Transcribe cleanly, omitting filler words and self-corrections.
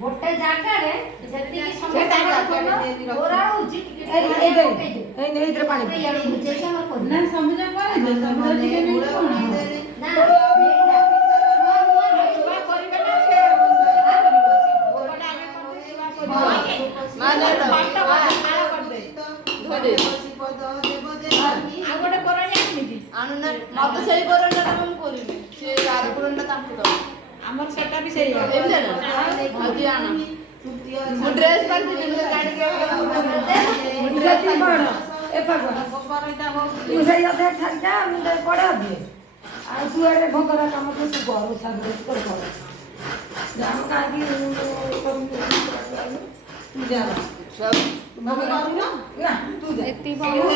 गोटे जागारे जति की समस्या ओरा होची ए नै इधर पानी जैसे हम को ना समझ पाए ना समझ के नहीं कोन ना मत से कोरोना हम करिबे से आर कोरोना तांको दो हमर सेटा भी सही है एमले ना हदी आना मु ड्रेस पार्टी दिन काट के मु ड्रेस पड़ ए भगवान कोरोना हो तू सही अधे छाटा हम पड़ा दे आ तू एरे भगरा काम तो तू घर छाड़ कर कर जाम का की कम तू जा सब भगरा ना तू जा एती बाबू